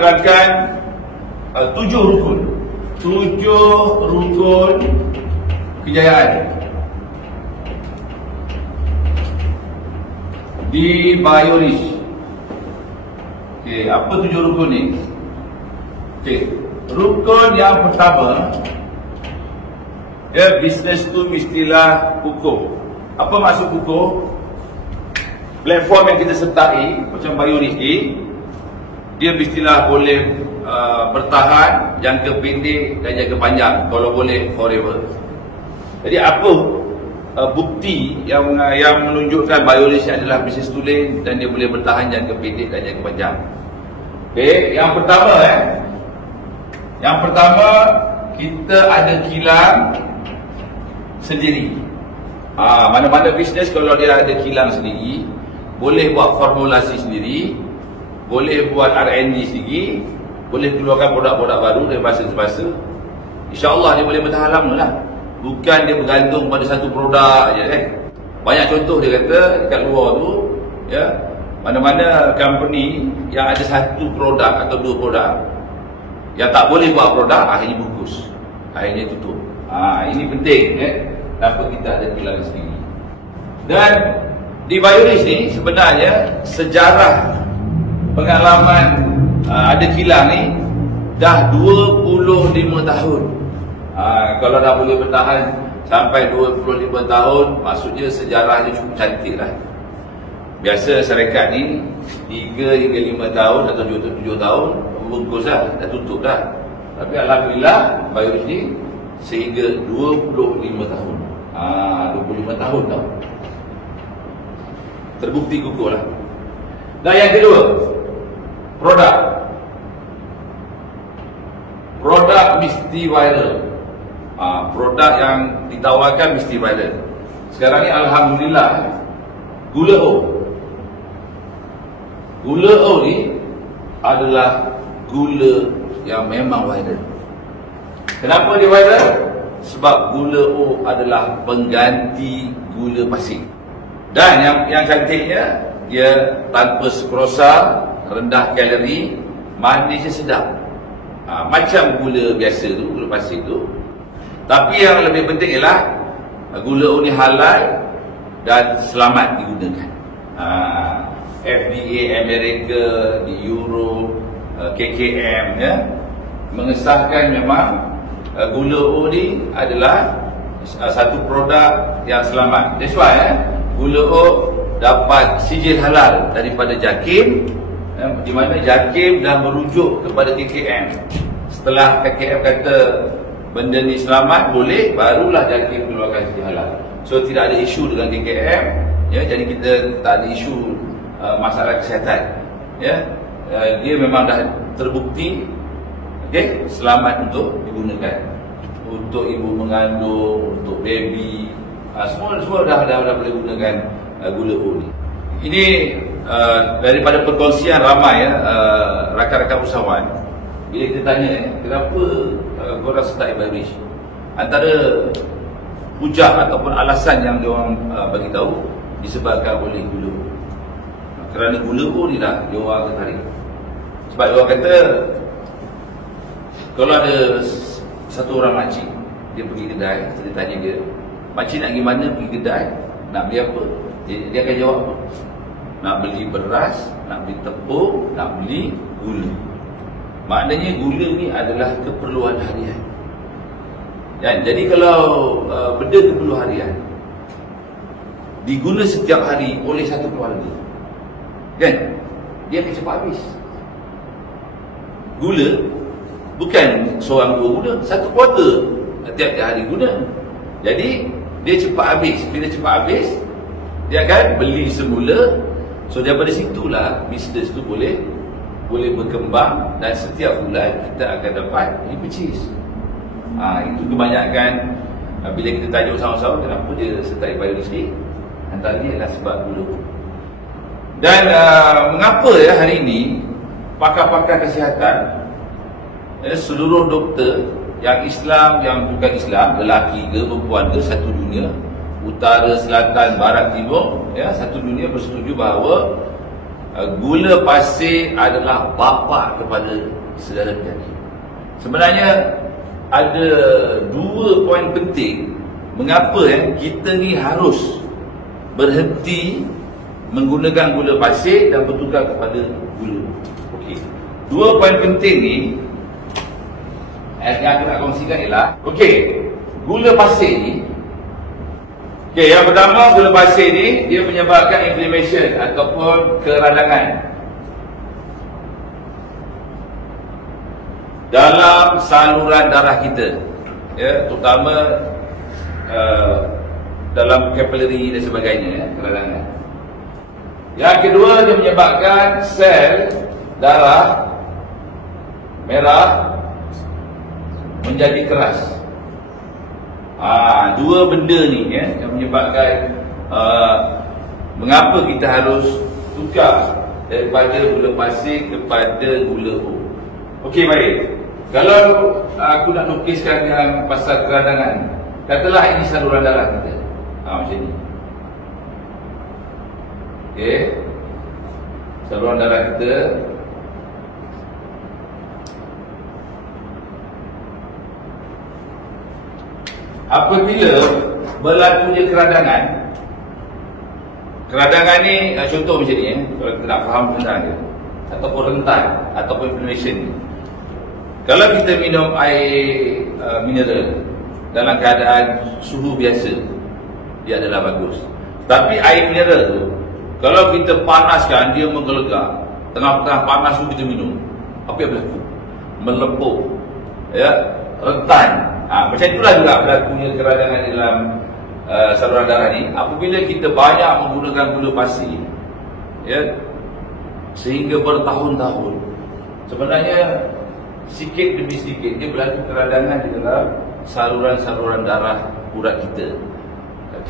menerangkan 7 rukun. 7 rukun kejayaan di Biorisk. Okey, apa 7 rukun ni? Okey, rukun yang pertama, ya, bisnes tu mestilah hukum. Apa maksud hukum? Platform yang kita sertai macam Biorisk ni, dia mestilah boleh bertahan jangka pendek dan jangka panjang, kalau boleh forever. Jadi apa bukti yang menunjukkan Biorisk adalah bisnes tulen dan dia boleh bertahan jangka pendek dan jangka panjang? Okey, yang pertama kita ada kilang sendiri. Mana-mana bisnes kalau dia ada kilang sendiri, boleh buat formulasi sendiri, boleh buat R&D sendiri, boleh keluarkan produk-produk baru dari masa ke masa. InsyaAllah dia boleh bertahan lama lah. Bukan dia bergantung pada satu produk je kan. Banyak contoh dia kata dekat luar tu, ya, mana-mana company yang ada satu produk atau 2 produk yang tak boleh buat produk, akhirnya bungkus, akhirnya tutup. Ini penting, kenapa kita ada kilang sendiri. Dan di Biorisk ni sebenarnya sejarah pengalaman ada kilang ni dah 25 tahun. Kalau dah boleh bertahan sampai 25 tahun, maksudnya sejarahnya cukup cantik lah. Biasa syarikat ni 3 hingga 5 tahun atau 7 tahun bungkus dah tutup dah. Tapi alhamdulillah Biorisk ni sehingga 25 tahun. 25 tahun tau. Terbukti kukuh lah. Dan yang kedua, produk mesti viral. Produk yang ditawarkan mesti viral. Sekarang ni alhamdulillah gula O ni adalah gula yang memang viral. Kenapa dia viral? Sebab gula O adalah pengganti gula pasir. Dan yang cantiknya, dia tanpa sukrosa, rendah kalori, manisnya sedap. Macam gula biasa tu, gula pasir tu. Tapi yang lebih penting ialah gula O ni halal dan selamat digunakan. FDA Amerika, di Europe, KKM, ya, mengesahkan memang gula O ni adalah satu produk yang selamat. That's why gula O dapat sijil halal daripada JAKIM, di mana JAKIM dah merujuk kepada KKM. Setelah KKM kata benda ni selamat, boleh, barulah JAKIM keluarkan sijil halal. So tidak ada isu dengan KKM, ya, jadi kita tak ada isu masalah kesihatan, ya. Dia memang dah terbukti, okey, selamat untuk digunakan untuk ibu mengandung, untuk baby, semua dah boleh gunakan gula O ni. Ini daripada perkongsian ramai, ya, rakan-rakan usahawan. Bila kita tanya, kenapa korang start Biorisk, antara hujah ataupun alasan yang diorang bagi tahu disebabkan oleh gula O. Kerana gula O ni lah diorang tertarik. Sebab diorang kata, kalau ada satu orang makcik, dia pergi kedai, kita tanya dia, makcik nak pergi mana, pergi kedai, nak beli apa? Dia akan jawab apa? Nak beli beras, nak beli tepung, nak beli gula. Maknanya gula ni adalah keperluan harian. Jadi kalau benda keperluan harian diguna setiap hari oleh satu keluarga, kan, dia akan cepat habis. Gula bukan seorang dua guna, satu keluarga tiap-tiap hari guna. Jadi dia cepat habis. Bila cepat habis, dia akan beli semula. So daripada situlah bisnes tu boleh berkembang, dan setiap bulan kita akan dapat repurchase. Itu kebanyakan bila kita tanya usahawan-usahawan kenapa dia sertai Biorisk ni, antaranya adalah sebab gula. Dan mengapa ya hari ini pakar-pakar kesihatan, seluruh doktor yang Islam, yang bukan Islam, lelaki ke perempuan ke, satu dunia, utara, selatan, barat, timur, ya, satu dunia bersetuju bahawa gula pasir adalah bapa kepada segala penyakit. Sebenarnya ada 2 poin penting mengapa kita ni harus berhenti menggunakan gula pasir dan bertukar kepada gula. Okey. 2 poin penting ni yang aku nak kongsikan ialah, okey, gula pasir ni, okey, yang pertama, gula pasir ni dia menyebabkan inflammation ataupun keradangan dalam saluran darah kita, ya, terutama dalam kapilari dan sebagainya, keradangan. Yang kedua, dia menyebabkan sel darah merah menjadi keras. Dua benda ni yang menyebabkan mengapa kita harus tukar daripada gula pasir kepada gula O. Okey, baik. Kalau aku nak lukiskan yang pasal keradangan, katalah ini saluran darah kita. Macam ni. Okey. Saluran darah kita. Apabila berlakunya keradangan ni, contoh macam ni, kalau kita nak faham tentang dia, ataupun rentan, ataupun inflammation ni. Kalau kita minum air mineral dalam keadaan suhu biasa, dia adalah bagus. Tapi air mineral tu, kalau kita panaskan, dia menggelegak. Tengah-tengah panas tu kita minum, apa yang berlaku? Melepuk, ya, rentan. Macam itulah juga berlakunya keradangan dalam saluran darah ni. Apabila kita banyak menggunakan gula pasir, ya, sehingga bertahun-tahun, sebenarnya sikit demi sikit dia berlaku keradangan di dalam saluran-saluran darah urat kita,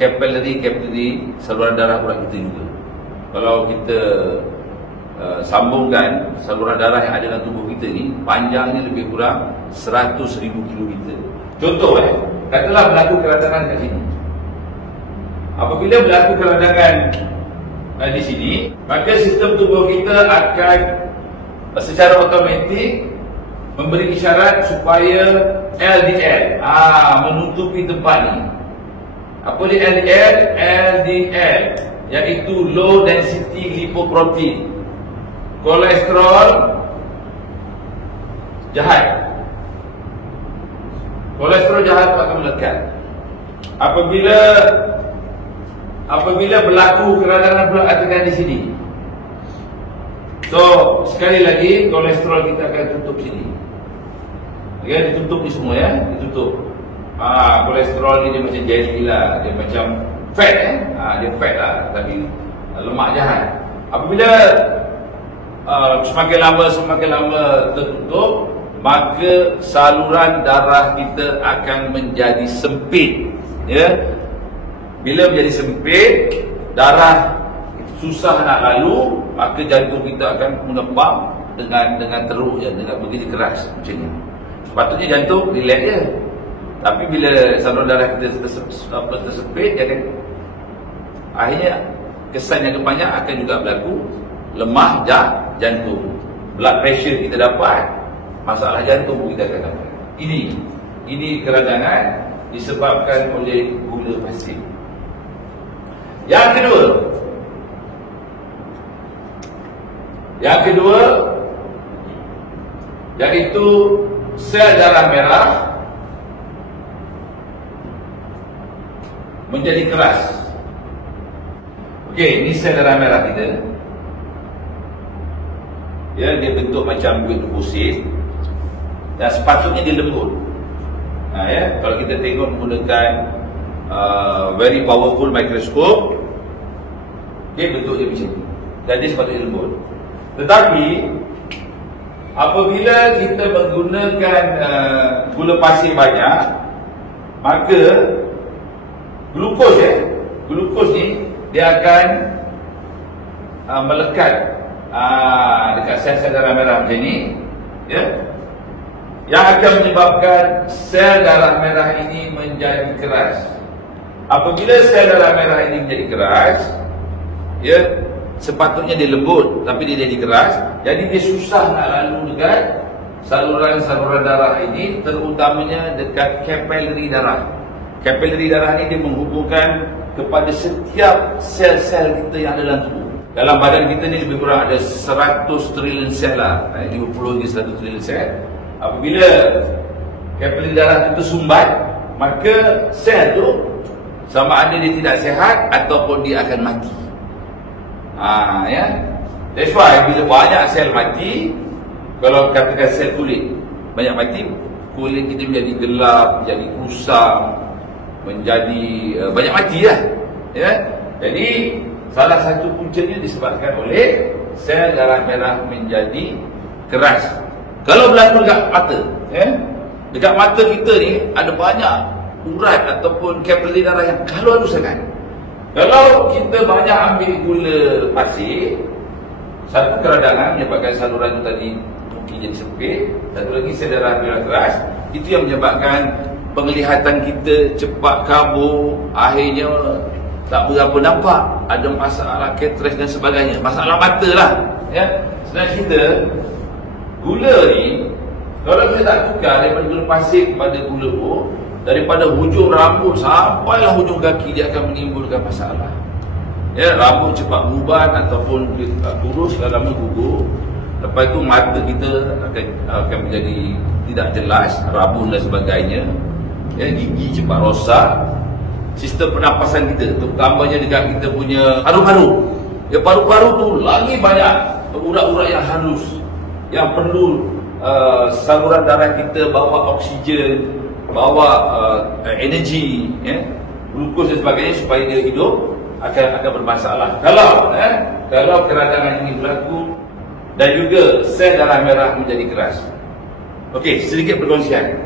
kapilari saluran darah urat kita juga. Kalau kita sambungkan saluran darah yang ada dalam tubuh kita ni, panjangnya lebih kurang 100,000 kilometer. Contoh, katalah berlaku keradangan kat sini. Apabila berlaku keradangan di sini, maka sistem tubuh kita akan secara automatik memberi isyarat supaya LDL menutupi tempat ni. Apa dia LDL? LDL iaitu low density lipoprotein, kolesterol jahat. Kolesterol jahat akan melekat. Apabila berlaku keradangan pula katakan di sini. So, sekali lagi kolesterol kita akan tutup sini. Okay, ditutup ni semua, ya, ditutup. Kolesterol ni dia macam jelly lah, dia macam fat, dia fat lah, tapi lemak jahat. Apabila semakin lama tertutup, maka saluran darah kita akan menjadi sempit, ya. Bila menjadi sempit, darah susah nak lalu, maka jantung kita akan mengembang dengan teruknya, dengan begitu keras macam ni. Sepatutnya jantung relax je. Tapi bila saluran darah kita tersempit, dia akan, akhirnya kesan yang kebanyak akan juga berlaku lemah jantung. Blood pressure kita dapat, masalah jantung kita akan dapat. Ini keradangan disebabkan oleh gula pasir. Yang kedua iaitu sel darah merah menjadi keras. Okey, ini sel darah merah kita. Ya, dia bentuk macam duit deposit dan sepatutnya dia lembut. Ya, kalau kita tengok menggunakan very powerful microscope, okey, bentuk dia macam ni. Dan dia sepatutnya lembut. Tetapi apabila kita menggunakan gula pasir banyak, maka glukos ni dia akan melekat dekat sel-sel darah merah macam ni, ya, yang akan menyebabkan sel darah merah ini menjadi keras. Apabila sel darah merah ini menjadi keras, ya, sepatutnya dia lembut, tapi dia jadi keras. Jadi dia susah nak lalu dekat saluran-saluran darah ini, terutamanya dekat kapilari darah. Kapilari darah ini dia menghubungkan kepada setiap sel-sel kita yang ada dalam tubuh. Dalam badan kita ni lebih kurang ada 100 triliun sel lah, 50 hingga 100 triliun sel. Apabila kapilari darah itu sumbat, maka sel tu sama ada dia tidak sihat ataupun dia akan mati. Ya. That's why bila banyak sel mati, kalau katakan sel kulit banyak mati, kulit kita menjadi gelap, menjadi kusam, menjadi banyak mati lah. Ya. Jadi salah satu puncanya disebabkan oleh sel darah merah menjadi keras. Kalau berlaku dekat mata, dekat mata kita ni ada banyak urat ataupun kapilari darah yang kalau halus sangat. Kalau kita banyak ambil gula pasir, satu keradangan menyebabkan saluran itu tadi mungkin jadi sempit, satu lagi sel darah merah keras, itu yang menyebabkan penglihatan kita cepat kabur, akhirnya tak berapa nampak, ada masalah cataracts dan sebagainya, masalah mata lah. Ya, senang cerita, gula ni kalau kita tak tukar daripada gula pasir kepada gula pur, daripada hujung rambut sampailah hujung kaki, dia akan menimbulkan masalah. Ya, rambut cepat beruban ataupun kurus, lama gugur. Lepas tu mata kita akan menjadi tidak jelas, rabun dan sebagainya. Ya, gigi cepat rosak. Sistem pernafasan kita, terutamanya dekat kita punya paru-paru. Ya, paru-paru tu lagi banyak urat-urat yang halus yang perlu saluran darah kita bawa oksigen, bawa energi, glukos dan sebagainya supaya dia hidup, akan bermasalah. Kalau keradangan ini berlaku dan juga sel darah merah menjadi keras. Okey, sedikit perkongsian.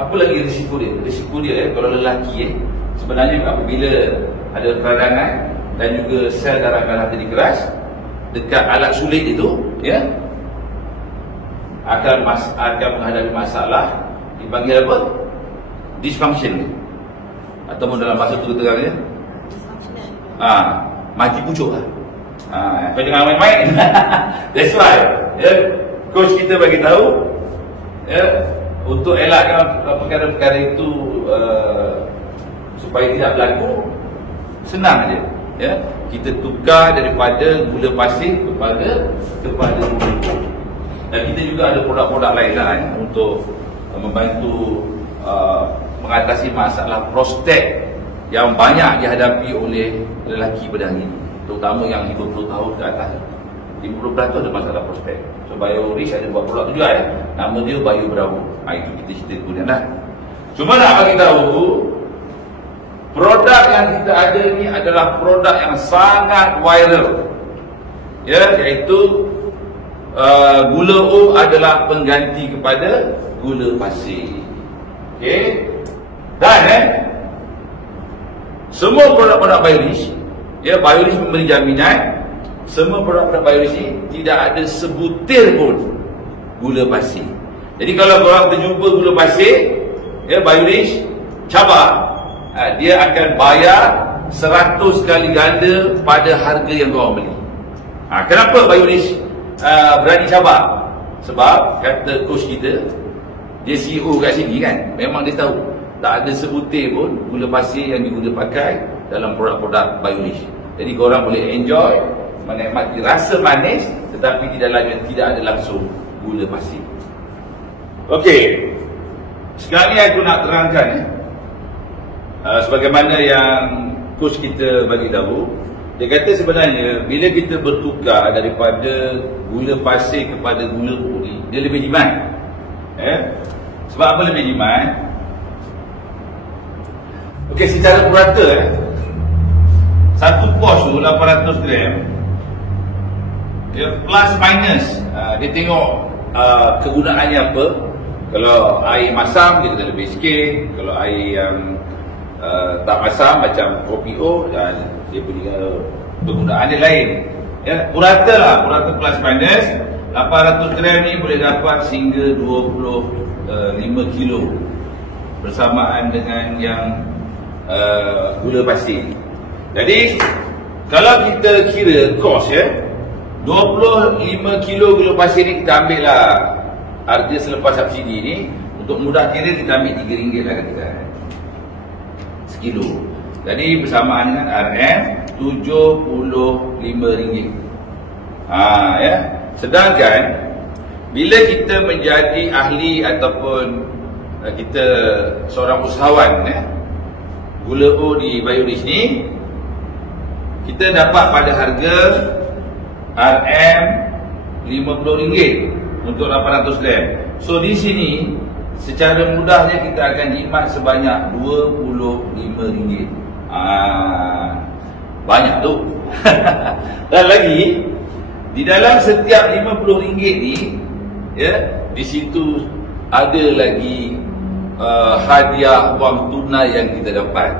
Apa lagi risiko dia? Risiko dia kalau lelaki sebenarnya apabila ada keradangan dan juga sel darah merah jadi keras dekat alat sulit itu, akan menghadapi masalah dipanggil apa? Dysfunction, ataupun dalam bahasa terangnya mati pucuk lah. Kau jangan main-main. That's why coach kita bagi tahu untuk elakkan perkara-perkara itu supaya tidak berlaku, senang aja. Kita tukar daripada gula pasir kepada gula pur. Dan kita juga ada produk-produk lain lah untuk membantu mengatasi masalah prostat yang banyak dihadapi oleh lelaki pada hari ini, terutama yang 50 tahun ke atas. 50% ada masalah prostat. So BioRich ada buat produk tu juga, nama dia Bio Bravo. Itu kita cerita kemudian lah. Cuma nak bagi tahu, produk yang kita ada ni adalah produk yang sangat viral, iaitu gula O adalah pengganti kepada gula pasir. Okey. Dan semua produk-produk BioRich, BioRich memberi jaminan semua produk-produk BioRich ni tidak ada sebutir pun gula pasir. Jadi kalau korang terjumpa gula pasir, BioRich cabar, dia akan bayar 100 kali ganda pada harga yang korang beli. Kenapa BioRich berani cabar? Sebab kata coach kita, dia CEO kat sini kan, memang dia tahu tak ada sebutir pun gula pasir yang diguna pakai dalam produk-produk BioRich. Jadi korang boleh enjoy, menikmati rasa manis, tetapi di dalamnya tidak ada langsung gula pasir. Okey, sekarang ni aku nak terangkan sebagaimana yang coach kita bagi tahu. Dia kata sebenarnya bila kita bertukar daripada gula pasir kepada gula pur, dia lebih jimat. Sebab apa lebih jimat? Okey, secara purata satu pos tu 800 gram, dia plus minus, dia tengok kegunaannya apa. Kalau air masam dia kena lebih sikit, kalau air yang tak masam macam kopi O, dan dia punya penggunaan dia lain. Purata lah, purata plus minus 800 gram ni boleh dapat sehingga 25 kilo bersamaan dengan yang gula pasir. Jadi Kalau kita kira kos 25 kilo gula pasir ni kita ambil lah harga selepas subsidi ni. Untuk mudah kira kita ambil RM3 lah kata sekilo. Jadi bersamaan dengan RM RM75. Ya. Sedangkan bila kita menjadi ahli ataupun kita seorang usahawan gula O di Bioris ni, kita dapat pada harga RM50 untuk 800 gram. So di sini secara mudahnya kita akan jimat sebanyak RM25. Banyak tu. Dan lagi di dalam setiap RM50 ni, di situ ada lagi hadiah wang tunai yang kita dapat.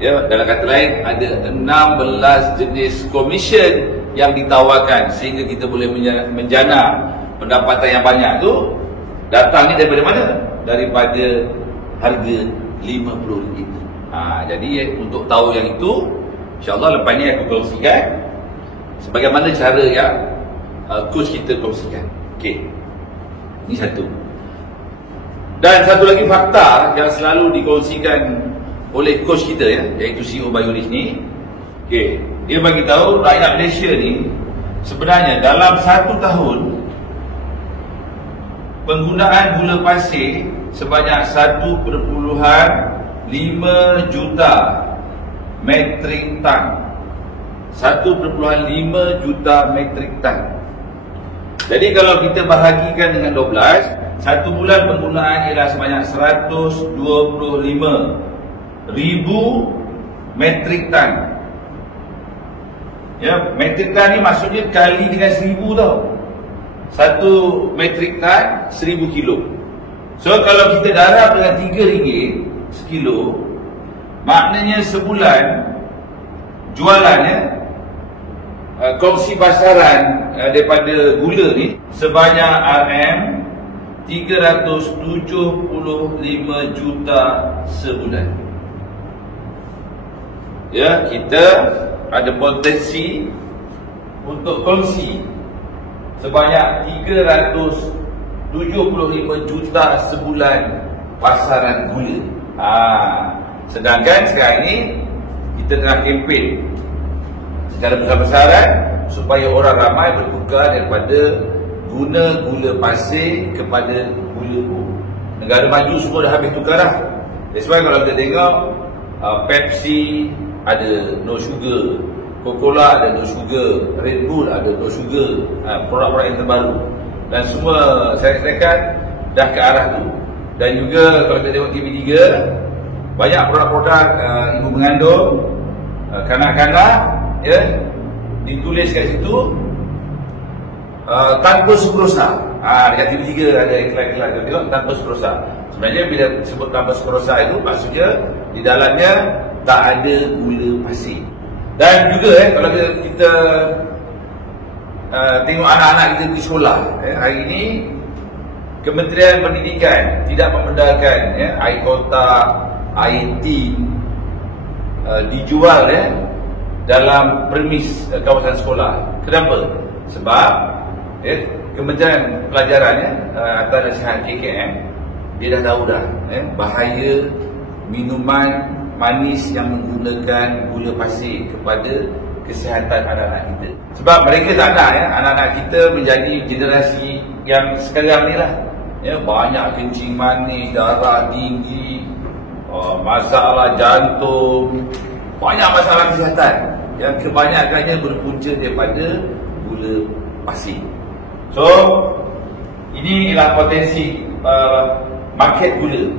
Dalam kata lain, ada 16 jenis komisen yang ditawarkan sehingga kita boleh menjana pendapatan yang banyak tu. Datang ni daripada mana? Daripada harga RM50. Jadi untuk tahu yang itu, insyaAllah lepas ni aku kongsikan sebagaimana cara yang coach kita kongsikan. Okey, ini satu. Dan satu lagi fakta yang selalu dikongsikan oleh coach kita iaitu CEO Bioris ni. Okey, dia bagi tahu rakyat Malaysia ni sebenarnya dalam 1 tahun penggunaan gula pasir sebanyak 1.5 juta metrik tan. 1.5 juta metrik tan. Jadi kalau kita bahagikan dengan 12, satu bulan penggunaan ialah sebanyak 125,000 metrik tan. Metrik tan ni maksudnya kali dengan 1000 tau. 1 metrik tan 1000 kilo. So kalau kita darab dengan RM3 sekilo, maknanya sebulan jualan kongsi pasaran daripada gula ni sebanyak RM375 juta sebulan. Kita ada potensi untuk kongsi sebanyak 375 juta sebulan pasaran gula. Sedangkan sekarang ni kita tengah kempen secara besar-besaran supaya orang ramai bertukar daripada guna gula pasir kepada gula O. Negara maju semua dah habis tukar dah. That's why kalau kita tengok Pepsi ada no sugar, Coca-Cola ada no sugar, Red Bull ada no sugar, produk-produk yang terbaru. Dan semua syarikat dah ke arah tu. Dan juga kalau kita tengok TV3, banyak produk-produk ibu mengandung, kanak-kanak, ditulis kat situ tanpa sukrosa. Dekat TV3 ada iklan-iklan tengok tanpa sukrosa. Sebenarnya bila sebut tanpa sukrosa itu maksudnya di dalamnya tak ada gula pasir. Dan juga kalau kita tengok anak-anak kita di sekolah, hari ini Kementerian Pendidikan tidak membenarkan air kotak, air tin dijual dalam premis kawasan sekolah. Kenapa? Sebab Kementerian Pelajaran atas nasihat KKM, dia dah tahu dah bahaya minuman manis yang menggunakan gula pasir kepada kesihatan anak-anak kita. Sebab mereka tak nak anak-anak kita menjadi generasi yang sekarang ni lah, banyak kencing manis, darah tinggi, masalah jantung, banyak masalah kesihatan yang kebanyakannya berpunca daripada gula pasir. So ini ialah potensi market gula.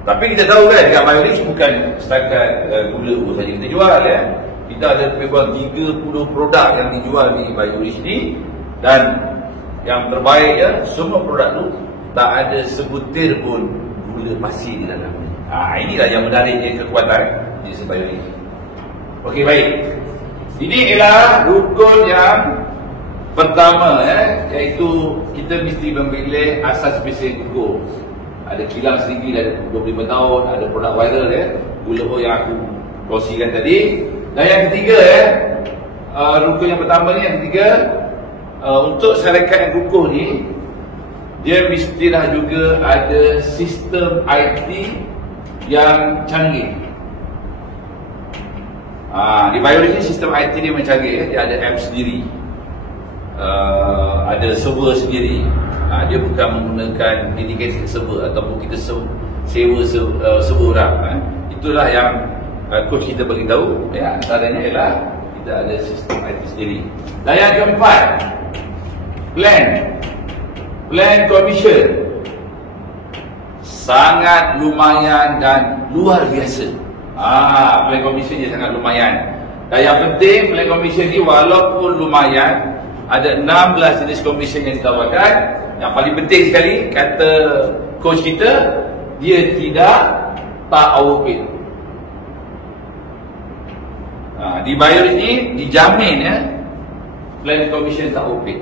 Tapi kita tahu kan dekat Bioris bukan setakat gula O saja kita jual. Kita ada lebih kurang 30 produk yang dijual di Bioris ni. Dan yang terbaik semua produk tu tak ada sebutir pun gula pasir di dalamnya. Inilah yang menariknya kekuatan di Bioris. Okey, baik. Ini ialah rukun yang pertama, iaitu kita mesti memilih asas basic hukum. Ada kilang sendiri dah 25 tahun, ada produk viral gula O yang aku kongsikan tadi. Dan yang ketiga rukun yang pertama ni, yang ketiga, untuk syarikat yang kukuh ni, dia mestilah juga ada sistem IT yang canggih. Di Biologis ni sistem IT dia memang canggih. Dia ada app sendiri, ada server sendiri. Dia bukan menggunakan dedicated server ataupun kita sewa server orang. Itulah yang coach kita bagi tahu, antaranya ialah kita ada sistem IT sendiri. Dan yang keempat, plan commission sangat lumayan dan luar biasa. Plan commission dia sangat lumayan. Dan yang penting, plan commission ni walaupun lumayan, ada 16 jenis commission yang ditawarkan. Yang paling penting sekali, kata coach kita, dia tidak overpaid. Di Biologis ni dijamin plan commission tak overpaid.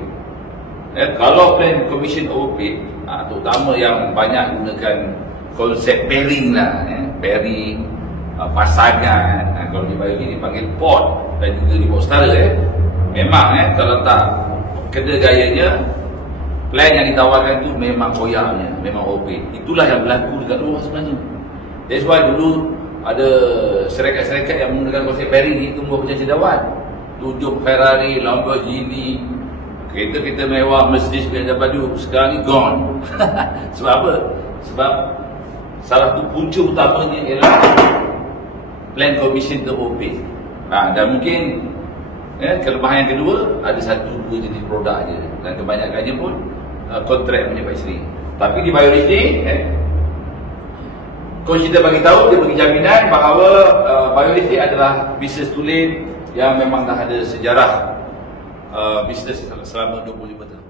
Kalau plan commission overpaid, terutama yang banyak gunakan konsep pairing lah, pairing, pasangan, kalau di Biologis ni panggil pot dan juga di bawah setara, memang kalau tak kena gayanya, plan yang ditawarkan tu memang koyaknya, memang overpaid. Itulah yang berlaku dekat luar sebenarnya. That's why dulu ada syarikat-syarikat yang menggunakan konsep pairing ni tumbuh macam cendawan. Tunjuk Ferrari, Lamborghini, kereta-kereta mewah, Mercedes, BMW, sekarang ni gone. Sebab apa? Sebab salah satu punca utamanya ialah plan commission overpaid. Dan mungkin kelemahan yang kedua, ada 1-2 jenis produk je, dan kebanyakannya pun kontrak punya baik. Tapi di Biologis ni, coach kita bagi tahu, dia bagi jaminan bahawa Biologis ni adalah bisnes tulen yang memang dah ada sejarah bisnes selama 25 tahun.